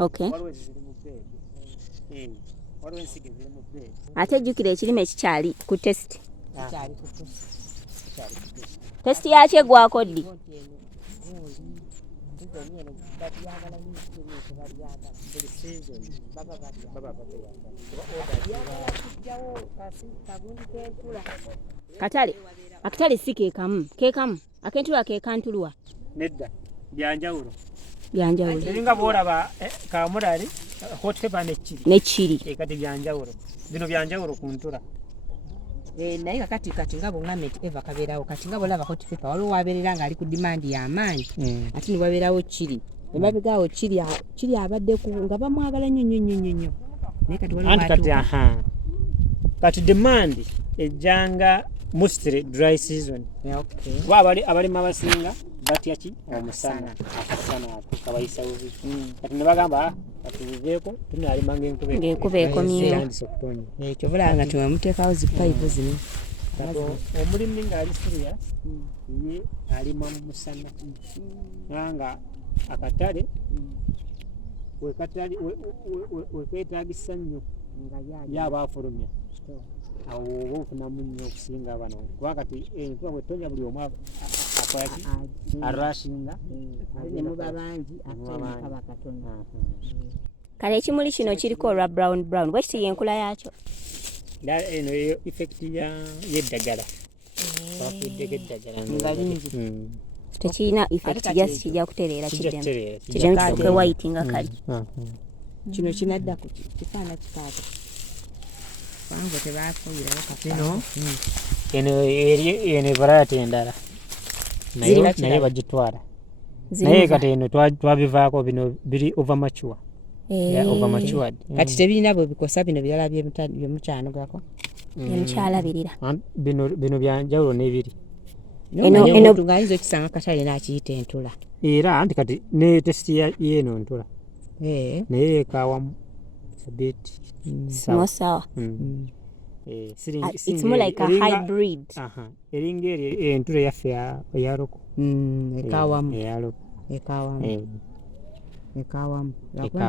Okay. Ate jjukira ekirime kikyali ku test. Test yakyo gwako ddi? Katale akatale si keekamu ak'entula keekantulwa nedda byanjawulo byanjawulo nga bwolaba kamulali hot pepper nekiri kati byanjawulo bino byanjawulo ku ntula naye kati nga bw'oŋŋamba nti eva kabeerawo kati nga bw'olaba hot pepper waliwo wabeerera ng'ali ku dimandi y'amaanyi ate ne wabeerawo kiri emabegaawo kiri abadde nga bamwagala nnyo naye kati waliwo kati demand ejjanga mostly dry season. Abalimu abasinga batya ki omusana akasana kabayisa bubi kati ne bagamba katuveeko tunalima ng'enkuba ekomyewo ekyo bulaba nga tebamuteekawo zipayipu zino omulimi ng'ali serious ye alima mu musana nga akatale weketagisa nnyo yaba afulumya awo oba ofunamu nnyo okusinga abano kuba kati enkuba bwetonya buli omu akolaki arashinga nemuba bangi akaba katonya. Kale ekimuli kino kiriko olwa brown bwekiti yenkula yakyo eno effect yeddagala bakuddeko eddagala nga lingi tekirina effect just kijja kutereera kiddemu kisooke white nga kali kino kinadda ku kifaana kikaata wango tebafuuyirawo kino eno variety endala naye bagitwala naye kati eno twabivaako bino biri overmature overmatured kati tebirina bwe bikosa bino birala byemukyanugako emukyalabirira bino byanjawulo n'ebiri eno ngayinza okisanga katale nakiyita entula era anti kati ne testi yeeno ntula naye yekaawamu bit more sour. It's more like a hybrid. Eringa entula yaffe eyaloko ekawamu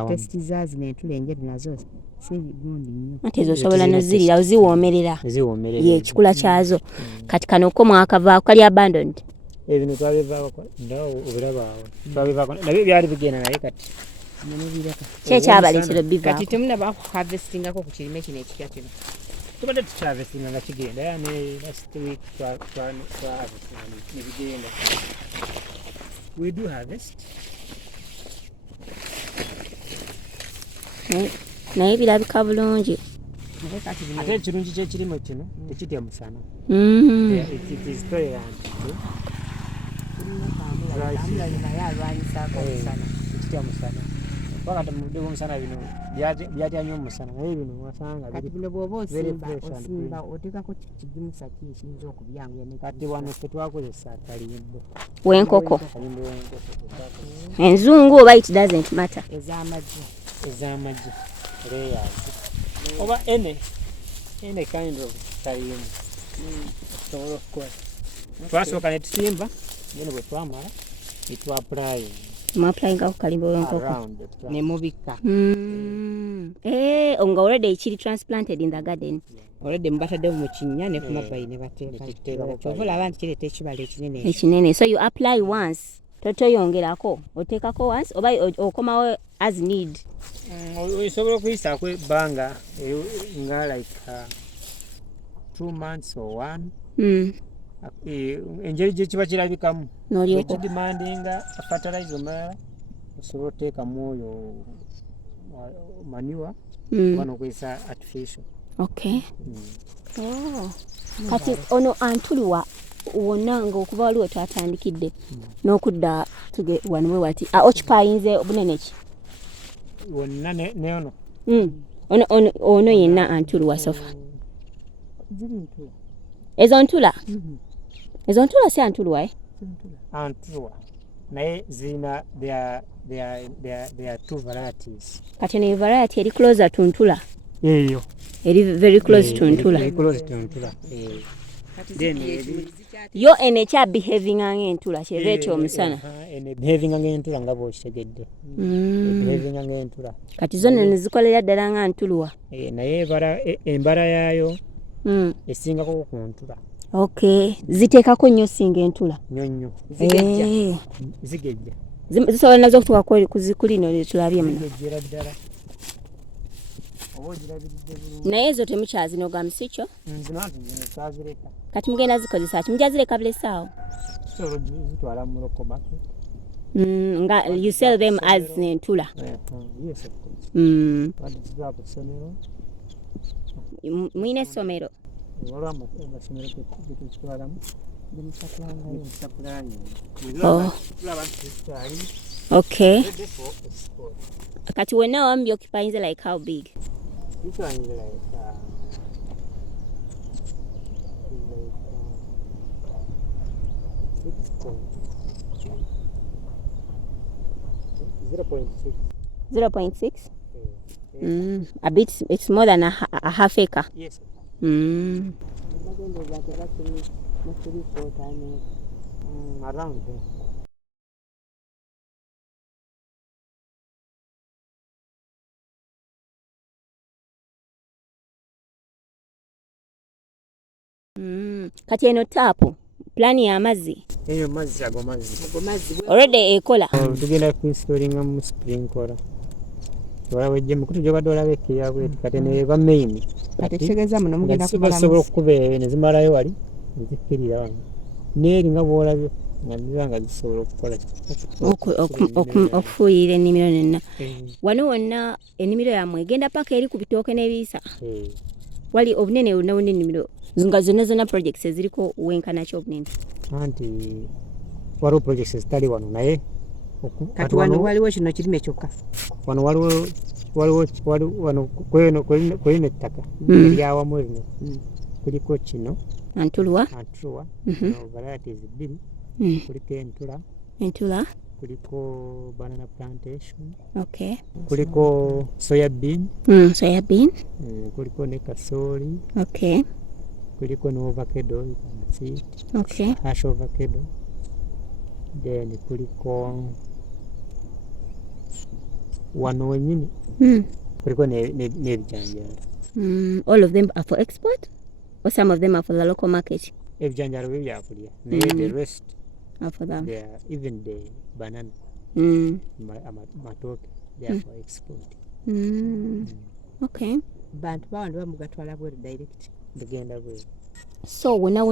fertilizers n'entula enjeru nazo sigundi nnyo ate ezo osobola nozirira oziwoomerera ekikula kyazo kati kano ko mwakavaako kali abandoned ebino twabivaako ndawo obirabaawo twabivaako nabyo byali bigenda naye kati kyekyabaleetera bivaako kati temunaba harvestingako ku kirime kino ekipya kino tubadde tukyharvestinga nga kigenda era ne last week twaharvestinga ne bigenda we do harvest naye birabika bulungi ate ekirungi kyekirime kino tekitya musana it is tolerant naye alwanyisaako omusana tekitya musana wakati mudde gwomusana bino byatya nnyo omusana naye bino wasanga kati bino bw'oba osimba oteekako kigimusa ki ekiyinza okubyanguya kati wano ffe twakozesa kalimbo w'enkoko enzungu oba it doesn't matter ez'amagi layers oba any kind of kalimbo tusobola okukola twasooka ne tusimba bino bwe twamala netwapplying mwapplyingako kalimbo w'enkoko nemubikka nga already ekiri transplanted in the garden already mubatadde mu kinnya ne ku mabbali ne bateeka kyova olaba nti kireeta ekibala ekinene so you apply once toyongerako oteekako once oba okomawo as need osobola okuyisaako ebbanga nga like 2 months or 1 engeri gyekiba kirabikamu ekidimandinga fertilizer omulala osobola oteekamu oyo manure oba n'okozesa artificial. Kati ono Antluwa wonna ng'okuba waliwo twatandikidde n'okudda wano bwe wati occupyinze obunene ki wonna ne ono yenna Antluwa sofa ezo ntula si Antluwa Antluwa naye zirina there are 2 varieties kati ne variety eri closer to ntula eyo eri very close to ntula yo ene kya behaving ng'entula kyeva ekyomusana ene behaving ng'entula nga bw'okitegedde behaving ng'entula kati zonna ne zikolera ddala nga ntuluwa naye embala yaayo esingako ku ntula. Okay, ziteekako nnyo singa entula nnyo zigejja zisobola nazo okutuuka kulino lyetulabye muno ddala naye ezo temukyazinoga musikyo zino twazireka kati mugenda zikozesa ki mujazireka bulesaawo zitwala mu local market nga you sell them as n'entula muyina essomero okay kati wenna wambi occupying like how big? This one is like 0.6. A bit, it's more than a half acre. Yes. Around there. Kati eno taapu plani y'amazzi eyo mazzi ago mazzi already ekola tugenda kuinstolinga mu sprinkler wala wejje mukutu gyobadde olaba ekkirabwe kati neba main kati tegeza muno mugenda kubasobola okukuba ne zimalayo wali zikkirira wano neeri nga bwolabye nga zisobola okukola okufuuyira ennimiro nonna wano wonna ennimiro yammwe egenda paka eri ku bitooke n'ebiisa wali obunene bonna bonna ennimiro nga zonna projects eziriko wenkana ki obunene anti waliwo projects ezitali wano naye kati wano waliwo kino kirime kyokka wano waliwo kwelino ettaka eryawamu erino kuliko kino Antluwa varieties bbiri kuliko entula kuliko banana plantation kuliko soya bean kuliko ne kasooli kuliko ne avocado hash avocado then kuliko wano wenyini kuliko n'ebijanjaalo. All of them are for export or some of them are for the local market? Ebijanjaalo byo byakulya naye the rest are for them. They are, even the banana matooke they are for export. Okay. Bantu bawandi bamugatwala bweru direct bagenda bweru. So wonna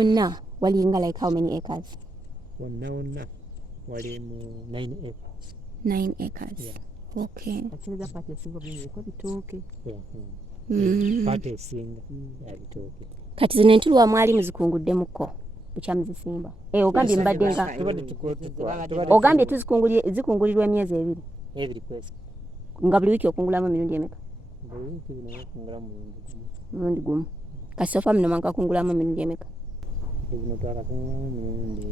walinga like how many acres? Wonna wali mu 9 acres. 9 acres. Yeah. Okay. Akinza pati esinga bino ko bitooke. Pati esinga ya bitooke. Kati zino entulwa mwali muzikunguddemuko bukyamuzisimba. Ogambye mbadde nga ogambye zikungulirwa emyezi ebiri kwezi nga buli wiki okungulamu emirundi emeka? Buli wiki bino okungulamu mirundi gumu. Kati sofa mino manka kungulamu emirundi emeka? Bino twakakungulamu emirundi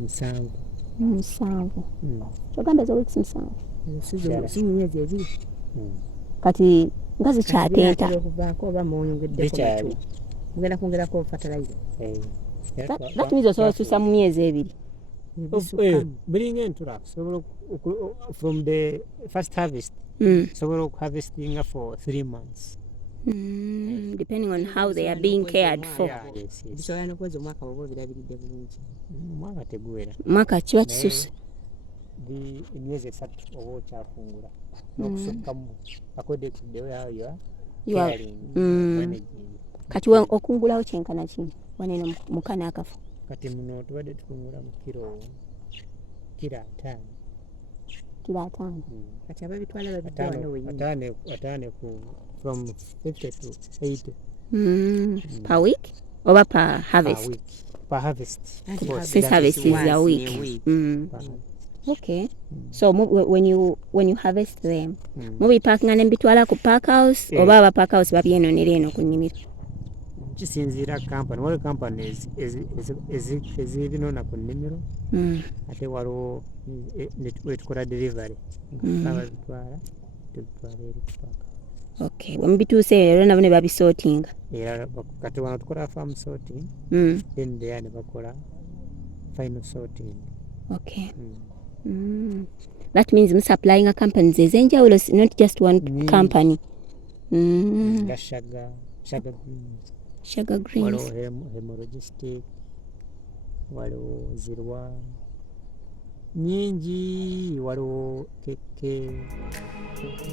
7. Kyogambye zo weeks 7. Si myezi ebiri. Kati nga zikyateeta okuvaako oba mwonyongeddeko mugenda kwongerako fertilizer. That means osobola okususa mu myezi ebiri. Biringa entula sobola from the first harvest sobola harvesting for 3 months. Depending on how they are being cared for. Bisobola n'okweza omwaka bwoba obirabiridde bulungi. Mwaka teguwera. Mwaka kiba kisuse. Emyezi 3 oba okyafungula n'okusukkamu according to the way you are managing. Kati okungulawo kyenkana ki waneno mukana akafu? Kati muno tubadde tukungula mu kilo 5. Kilo 5. Kati ababitwala babidde wano wenyini. Atane from 50 to 80. Per week or per harvest? Per harvest. Since harvest is a week. Okay. So when you harvest them, mubi parking and bitwala ku pack house oba aba pack house babyenonera eno ku nnimiro? Kisinziira company. Waliwo companies ezibinona ku nnimiro ate waliwo wetukola delivery ababitwala tubitwala eri ku pack. Okay, wembituuse era nabo ne babisortinga. Era kati wano tukola farm sorting, then there ne bakola final sorting. Okay. That means I'm supplying a companies ezenjawulo, not just one company. Nga sugar greens. Waliwo hemorrhagistic, waliwo zirwa nyingi, waliwo keke,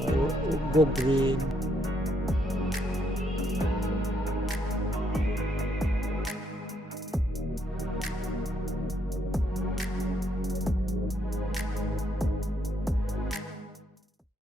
waliwo go green.